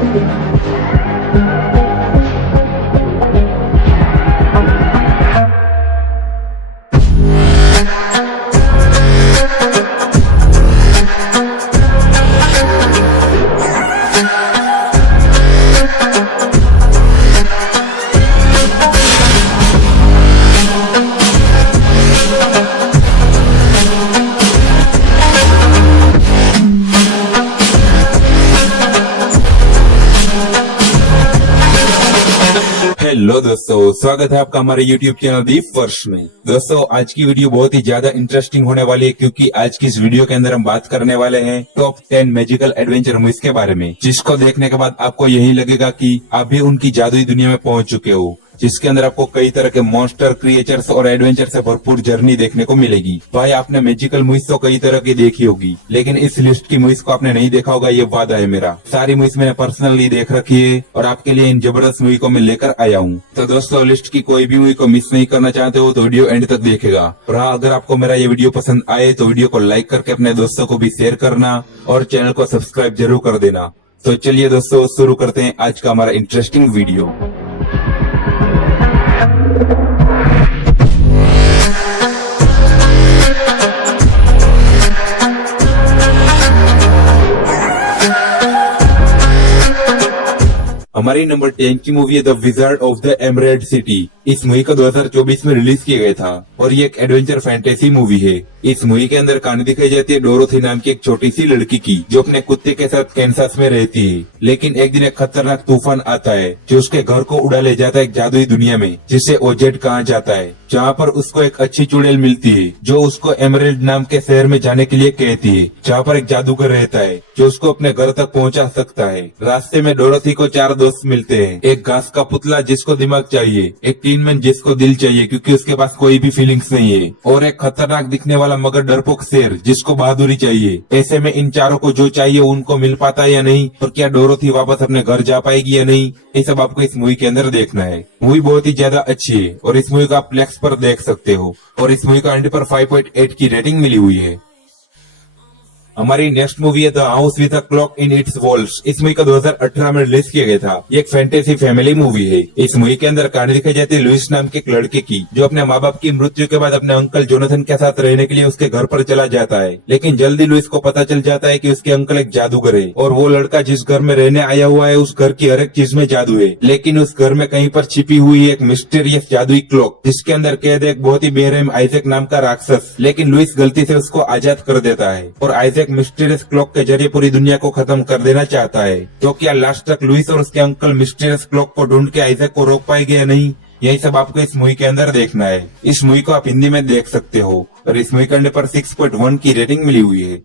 Hello दोस्तों, स्वागत है आपका हमारे YouTube चैनल दी फर्श में। दोस्तों, आज की वीडियो बहुत ही ज्यादा इंटरेस्टिंग होने वाली है, क्योंकि आज की इस वीडियो के अंदर हम बात करने वाले हैं टॉप 10 मैजिकल एडवेंचर मूवीज के बारे में, जिसको देखने के बाद आपको यही लगेगा कि आप भी उनकी जादुई दुनिया में पहुंच चुके हो, जिसके अंदर आपको कई तरह के मॉन्स्टर, क्रिएचर्स और एडवेंचर से भरपूर जर्नी देखने को मिलेगी। भाई, आपने मैजिकल मूवीज तो कई तरह की देखी होगी, लेकिन इस लिस्ट की मूवीज को आपने नहीं देखा होगा, ये वादा है मेरा। सारी मूवीज मैंने पर्सनली देख रखी है और आपके लिए इन जबरदस्त मूवी को मैं लेकर आया हूँ। तो दोस्तों, लिस्ट की कोई भी मूवी को मिस नहीं करना चाहते हो तो वीडियो एंड तक देखेगा। और हाँ, अगर आपको मेरा ये वीडियो पसंद आए तो वीडियो को लाइक करके अपने दोस्तों को भी शेयर करना और चैनल को सब्सक्राइब जरूर कर देना। तो चलिए दोस्तों, शुरू करते हैं आज का हमारा इंटरेस्टिंग वीडियो। हमारी नंबर 10 की मूवी है the wizard of the emerald city. इस मूवी को 2024 में रिलीज किया गया था और ये एक एडवेंचर फैंटेसी मूवी है। इस मूवी के अंदर कहानी दिखाई जाती है डोरोथी नाम की एक छोटी सी लड़की की, जो अपने कुत्ते के साथ कैंसास में रहती है। लेकिन एक दिन एक खतरनाक तूफान आता है जो उसके घर को उड़ा ले जाता है एक जादुई दुनिया में, जिसे ओजेड कहा जाता है, जहाँ पर उसको एक अच्छी चुड़ैल मिलती है जो उसको एमरेल्ड नाम के शहर में जाने के लिए कहती है, जहाँ पर एक जादूगर रहता है जो उसको अपने घर तक पहुँचा सकता है। रास्ते में डोरोथी को 4 दोस्त मिलते हैं, एक घास का पुतला जिसको दिमाग चाहिए, एक टीन मैन जिसको दिल चाहिए क्योंकि उसके पास कोई भी फीलिंग्स नहीं है, और एक खतरनाक दिखने वाला मगर डरपोक शेर जिसको बहादुरी चाहिए। ऐसे में इन चारों को जो चाहिए उनको मिल पाता है या नहीं, और क्या डोरोथी वापस अपने घर जा पाएगी या नहीं, ये सब आपको इस मूवी के अंदर देखना है। मूवी बहुत ही ज्यादा अच्छी है और इस मूवी को आप प्लेक्स पर देख सकते हो, और इस मूवी को IMDb पर 5.8 की रेटिंग मिली हुई है। हमारी नेक्स्ट मूवी है the house with a clock in its walls. इस मूवी का 2018 में रिलीज किया गया था। ये एक फैंटेसी फैमिली मूवी है। इस मूवी के अंदर कहानी दिखाई जाती है लुइस नाम के एक लड़के की, जो अपने माँ बाप की मृत्यु के बाद अपने अंकल जोनाथन के साथ रहने के लिए उसके घर पर चला जाता है। लेकिन जल्दी लुइस को पता चल जाता है कि उसके अंकल एक जादूगर है, और वो लड़का जिस घर में रहने आया हुआ है उस घर की हर एक चीज में जादू है। लेकिन उस घर में कहीं पर छिपी हुई एक मिस्टीरियस जादुई क्लॉक, जिसके अंदर कैद एक बहुत ही बेरहम आइजैक नाम का राक्षस। लेकिन लुइस गलती से उसको आजाद कर देता है और आइजैक मिस्टीरियस क्लॉक के जरिए पूरी दुनिया को खत्म कर देना चाहता है। तो क्या लास्ट तक लुइस और उसके अंकल मिस्टीरियस क्लॉक को ढूंढ के आइजैक को रोक पाएंगे या नहीं, यही सब आपको इस मूवी के अंदर देखना है। इस मूवी को आप हिंदी में देख सकते हो और इस मूवी के पर 6.1 की रेटिंग मिली हुई है।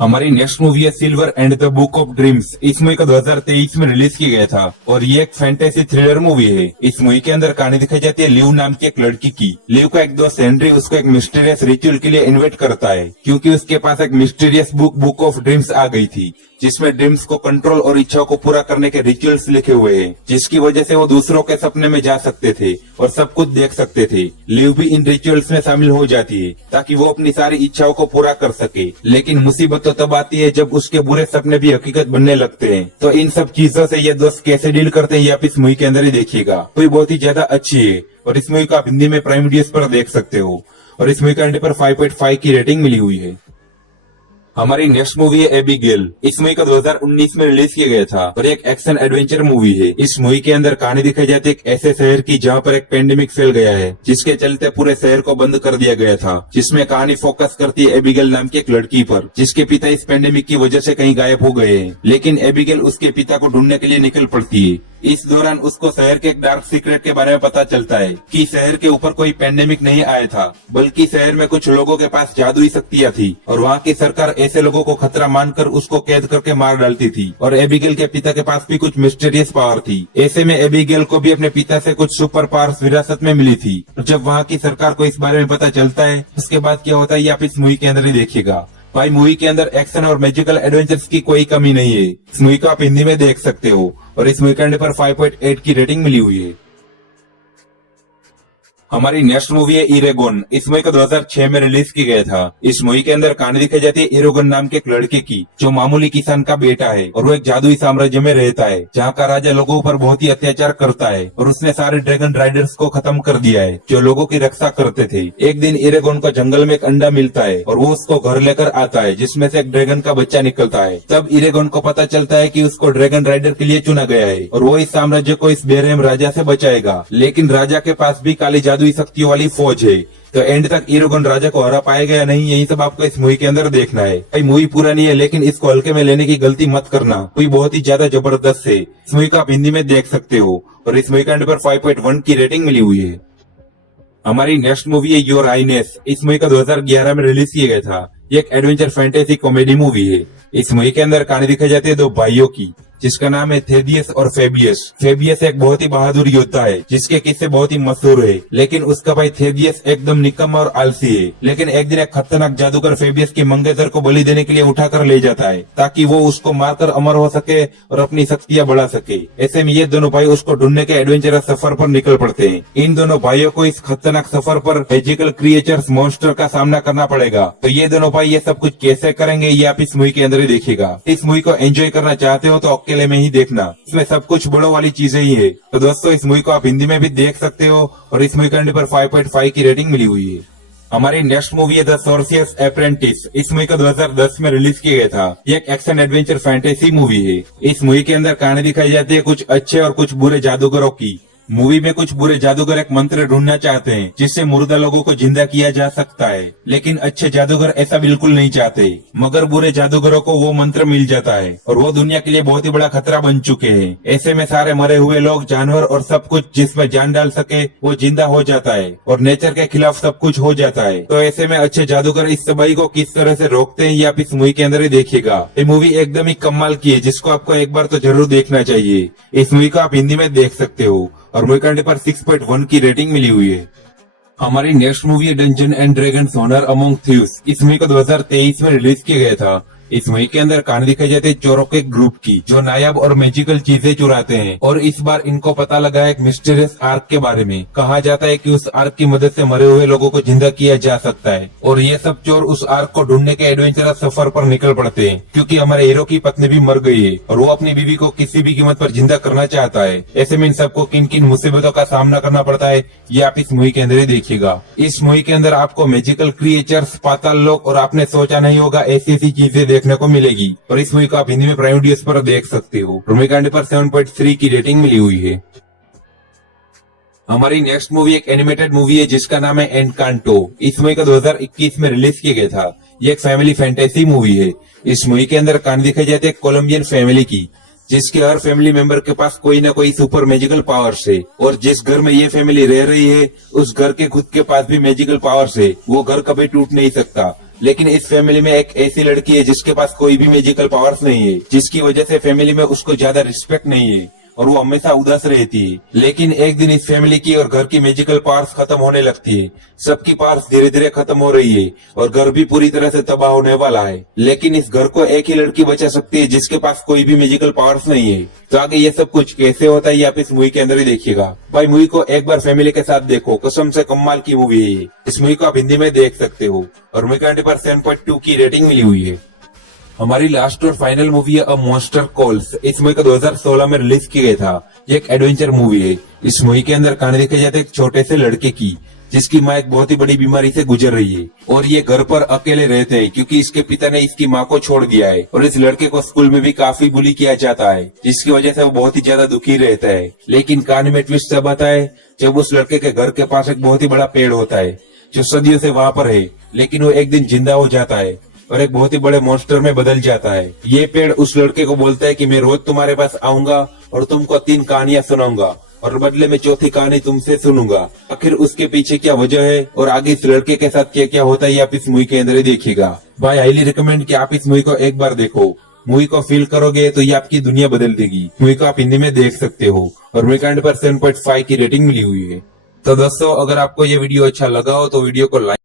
हमारी नेक्स्ट मूवी है silver and the book of dreams. इस मूवी को 2023 में रिलीज किया गया था और ये एक फैंटेसी थ्रिलर मूवी है। इस मूवी के अंदर कहानी दिखाई जाती है लिव नाम की एक लड़की की। लिव का एक दोस्त हेनरी उसको एक मिस्टीरियस रिचुअल के लिए इन्वाइट करता है, क्योंकि उसके पास एक मिस्टीरियस बुक ऑफ ड्रीम्स आ गई थी, जिसमें ड्रीम्स को कंट्रोल और इच्छाओं को पूरा करने के रिचुअल्स लिखे हुए हैं, जिसकी वजह से वो दूसरों के सपने में जा सकते थे और सब कुछ देख सकते थे। लिव भी इन रिचुअल्स में शामिल हो जाती है ताकि वो अपनी सारी इच्छाओं को पूरा कर सके। लेकिन मुसीबत तो तब आती है जब उसके बुरे सपने भी हकीकत बनने लगते हैं। तो इन सब चीजों से ये दोस्त कैसे डील करते हैं, ये आप इस मूवी के अंदर ही देखिएगा। तो ये बहुत ही ज्यादा अच्छी है और इस मूवी को आप हिंदी में प्राइम वीडियोस पर देख सकते हो और इस मूवी के पर 5.5 की रेटिंग मिली हुई है। हमारी नेक्स्ट मूवी है एबिगेल। इस मूवी का 2019 में रिलीज किया गया था और एक एक्शन एडवेंचर मूवी है। इस मूवी के अंदर कहानी दिखाई जाती है एक ऐसे शहर की जहाँ पर एक पेंडेमिक फैल गया है, जिसके चलते पूरे शहर को बंद कर दिया गया था। जिसमें कहानी फोकस करती है एबिगेल नाम की एक लड़की पर, जिसके पिता इस पेंडेमिक की वजह से कहीं गायब हो गए हैं। लेकिन एबिगेल उसके पिता को ढूंढने के लिए निकल पड़ती है। इस दौरान उसको शहर के एक डार्क सीक्रेट के बारे में पता चलता है कि शहर के ऊपर कोई पेंडेमिक नहीं आया था, बल्कि शहर में कुछ लोगों के पास जादुई शक्तियाँ थी और वहाँ की सरकार ऐसे लोगों को खतरा मानकर उसको कैद करके मार डालती थी। और एबिगेल के पिता के पास भी कुछ मिस्टीरियस पावर थी। ऐसे में एबिगेल को भी अपने पिता से कुछ सुपर पावर्स विरासत में मिली थी। जब वहाँ की सरकार को इस बारे में पता चलता है, उसके बाद क्या होता है ये आप इस मूवी के अंदर ही देखिएगा। भाई, मूवी के अंदर एक्शन और मैजिकल एडवेंचर्स की कोई कमी नहीं है। इस मूवी को आप हिंदी में देख सकते हो और इस मूवी के पर 5.8 की रेटिंग मिली हुई है। हमारी नेक्स्ट मूवी है इरेगोन। इस मूवी को 2006 में रिलीज किया गया था। इस मूवी के अंदर कहानी दिखाई जाती है इरेगोन नाम के एक लड़के की, जो मामूली किसान का बेटा है और वो एक जादुई साम्राज्य में रहता है, जहाँ का राजा लोगों पर बहुत ही अत्याचार करता है और उसने सारे ड्रैगन राइडर्स को खत्म कर दिया है जो लोगों की रक्षा करते थे। एक दिन इरेगोन को जंगल में एक अंडा मिलता है और वो उसको घर लेकर आता है, जिसमें से एक ड्रैगन का बच्चा निकलता है। तब इरेगोन को पता चलता है कि उसको ड्रैगन राइडर के लिए चुना गया है और वो इस साम्राज्य को इस बेरहम राजा से बचाएगा। लेकिन राजा के पास भी काली जादुई शक्तियों वाली फौज है। तो एंड तक इरेगोन राजा को हरा पाएगा या नहीं, यही सब आपको इस मूवी के अंदर देखना है। भाई मूवी पुरानी है लेकिन इसको हल्के में लेने की गलती मत करना, मूवी बहुत ही ज्यादा जबरदस्त है। इस मूवी को आप हिंदी में देख सकते हो और इस मूवी के एंड पर 5.1 की रेटिंग मिली हुई है। हमारी नेक्स्ट मूवी है योर हाइनेस। इस मूवी का 2011 में रिलीज किया गया था। ये एक एडवेंचर फैंटेसी कॉमेडी मूवी है। इस मूवी के अंदर कहानी दिखाई जाती है दो भाइयों की, जिसका नाम है थेदियस और फेबियस। फेबियस एक बहुत ही बहादुर योद्धा है जिसके किस्से बहुत ही मशहूर है, लेकिन उसका भाई थेदियस एकदम निकम्मा और आलसी है। लेकिन एक दिन एक खतरनाक जादूगर फेबियस की मंगेतर को बलि देने के लिए उठाकर ले जाता है ताकि वो उसको मारकर अमर हो सके और अपनी शक्तियां बढ़ा सके। ऐसे में ये दोनों भाई उसको ढूंढने के एडवेंचरस सफर पर निकल पड़ते हैं। इन दोनों भाइयों को इस खतरनाक सफर पर मैजिकल क्रिएचर्स मॉन्स्टर का सामना करना पड़ेगा। तो ये दोनों भाई ये सब कुछ कैसे करेंगे ये आप इस मूवी के अंदर ही देखिएगा। इस मूवी को एंजॉय करना चाहते हो तो अकेले में ही देखना, इसमें सब कुछ बड़ों वाली चीजें ही है। तो दोस्तों इस मूवी को आप हिंदी में भी देख सकते हो और इस मूवी के एंड पर 5.5 की रेटिंग मिली हुई है। हमारी नेक्स्ट मूवी है द सोर्सियर्स अप्रेंटिस। इस मूवी को 2010 में रिलीज किया गया था। ये एक एक्शन एडवेंचर फैंटेसी मूवी है। इस मूवी के अंदर कहानी दिखाई जाती है कुछ अच्छे और कुछ बुरे जादूगरों की। मूवी में कुछ बुरे जादूगर एक मंत्र ढूंढना चाहते हैं जिससे मुर्दा लोगों को जिंदा किया जा सकता है, लेकिन अच्छे जादूगर ऐसा बिल्कुल नहीं चाहते। मगर बुरे जादूगरों को वो मंत्र मिल जाता है और वो दुनिया के लिए बहुत ही बड़ा खतरा बन चुके हैं। ऐसे में सारे मरे हुए लोग, जानवर और सब कुछ जिसमें जान डाल सके वो जिंदा हो जाता है और नेचर के खिलाफ सब कुछ हो जाता है। तो ऐसे में अच्छे जादूगर इस तबाही को किस तरह से रोकते हैं ये आप इस मूवी के अंदर ही देखिएगा। ये मूवी एकदम ही कमाल की है, जिसको आपको एक बार तो जरूर देखना चाहिए। इस मूवी को आप हिंदी में देख सकते हो और मूवी के पर 6.1 की रेटिंग मिली हुई है। हमारी नेक्स्ट मूवी है Dungeons and Dragons Honor Among Thieves. इस मूवी को 2023 में रिलीज किया गया था। इस मूवी के अंदर कहानी दिखाई जाती है चोरों के ग्रुप की, जो नायाब और मैजिकल चीजें चुराते हैं और इस बार इनको पता लगा है एक मिस्टीरियस आर्क के बारे में। कहा जाता है कि उस आर्क की मदद से मरे हुए लोगों को जिंदा किया जा सकता है और ये सब चोर उस आर्क को ढूंढने के एडवेंचरस सफर पर निकल पड़ते हैं, क्योंकि हमारे हीरो की पत्नी भी मर गई है और वो अपनी बीवी को किसी भी कीमत पर जिंदा करना चाहता है। ऐसे में इन सबको किन किन मुसीबतों का सामना करना पड़ता है ये आप इस मूवी के अंदर ही देखिएगा। इस मूवी के अंदर आपको मैजिकल क्रिएचर्स, पाताल लोक और आपने सोचा नहीं होगा ऐसी ऐसी चीजें देखने को मिलेगी और इस मूवी को आप हिंदी में प्राइम वीडियोस पर देख सकते हो। मूवी के पर 7.3 की रेटिंग मिली हुई है। हमारी नेक्स्ट मूवी एक एनिमेटेड मूवी है जिसका नाम है एनकांटो। इस मूवी का 2021 में रिलीज किया गया था। ये एक फैमिली फैंटेसी मूवी है। इस मूवी के अंदर कहानी दिखाई जाती है कोलंबियन फैमिली की, जिसके हर फैमिली मेंबर के पास कोई ना कोई सुपर मैजिकल पावर्स है और जिस घर में ये फैमिली रह रही है उस घर के खुद के पास भी मैजिकल पावर्स है। वो घर कभी टूट नहीं सकता। लेकिन इस फैमिली में एक ऐसी लड़की है जिसके पास कोई भी मैजिकल पावर्स नहीं है, जिसकी वजह से फैमिली में उसको ज्यादा रिस्पेक्ट नहीं है और वो हमेशा उदास रहती है। लेकिन एक दिन इस फैमिली की और घर की मैजिकल पावर्स खत्म होने लगती है। सबकी पावर्स धीरे धीरे खत्म हो रही है और घर भी पूरी तरह से तबाह होने वाला है। लेकिन इस घर को एक ही लड़की बचा सकती है जिसके पास कोई भी मैजिकल पावर्स नहीं है। तो आगे ये सब कुछ कैसे होता है ये आप इस मूवी के अंदर ही देखिएगा। भाई मूवी को एक बार फैमिली के साथ देखो, कसम से कमाल की मूवी है ये। इस मूवी को आप हिंदी में देख सकते हो और मूवी के पर 7.2 की रेटिंग मिली हुई है। हमारी लास्ट और फाइनल मूवी है अ मॉन्स्टर कॉल्स। इस मूवी का 2016 में रिलीज किया गया था। ये एक एडवेंचर मूवी है। इस मूवी के अंदर कहानी दिखाई जाती है एक छोटे से लड़के की, जिसकी माँ एक बहुत ही बड़ी बीमारी से गुजर रही है और ये घर पर अकेले रहते हैं क्योंकि इसके पिता ने इसकी माँ को छोड़ दिया है और इस लड़के को स्कूल में भी काफी बुली किया जाता है, जिसकी वजह से वो बहुत ही ज्यादा दुखी रहता है। लेकिन कहानी में ट्विस्ट तब आता है जब उस लड़के के घर के पास एक बहुत ही बड़ा पेड़ होता है जो सदियों से वहाँ पर है, लेकिन वो एक दिन जिंदा हो जाता है और एक बहुत ही बड़े मॉन्स्टर में बदल जाता है। ये पेड़ उस लड़के को बोलता है कि मैं रोज तुम्हारे पास आऊंगा और तुमको 3 कहानियां सुनाऊंगा और बदले में चौथी कहानी तुमसे सुनूंगा। आखिर उसके पीछे क्या वजह है और आगे इस लड़के के साथ क्या क्या होता है ये आप इस मूवी के अंदर ही देखिएगा। भाई हाईली रिकमेंड कि आप इस मूवी को एक बार देखो। मूवी को फील करोगे तो ये आपकी दुनिया बदल देगी। मूवी को आप हिंदी में देख सकते हो और मूवी के पर 7.5 की रेटिंग मिली हुई है। तो दोस्तों अगर आपको ये वीडियो अच्छा लगा हो तो वीडियो को लाइक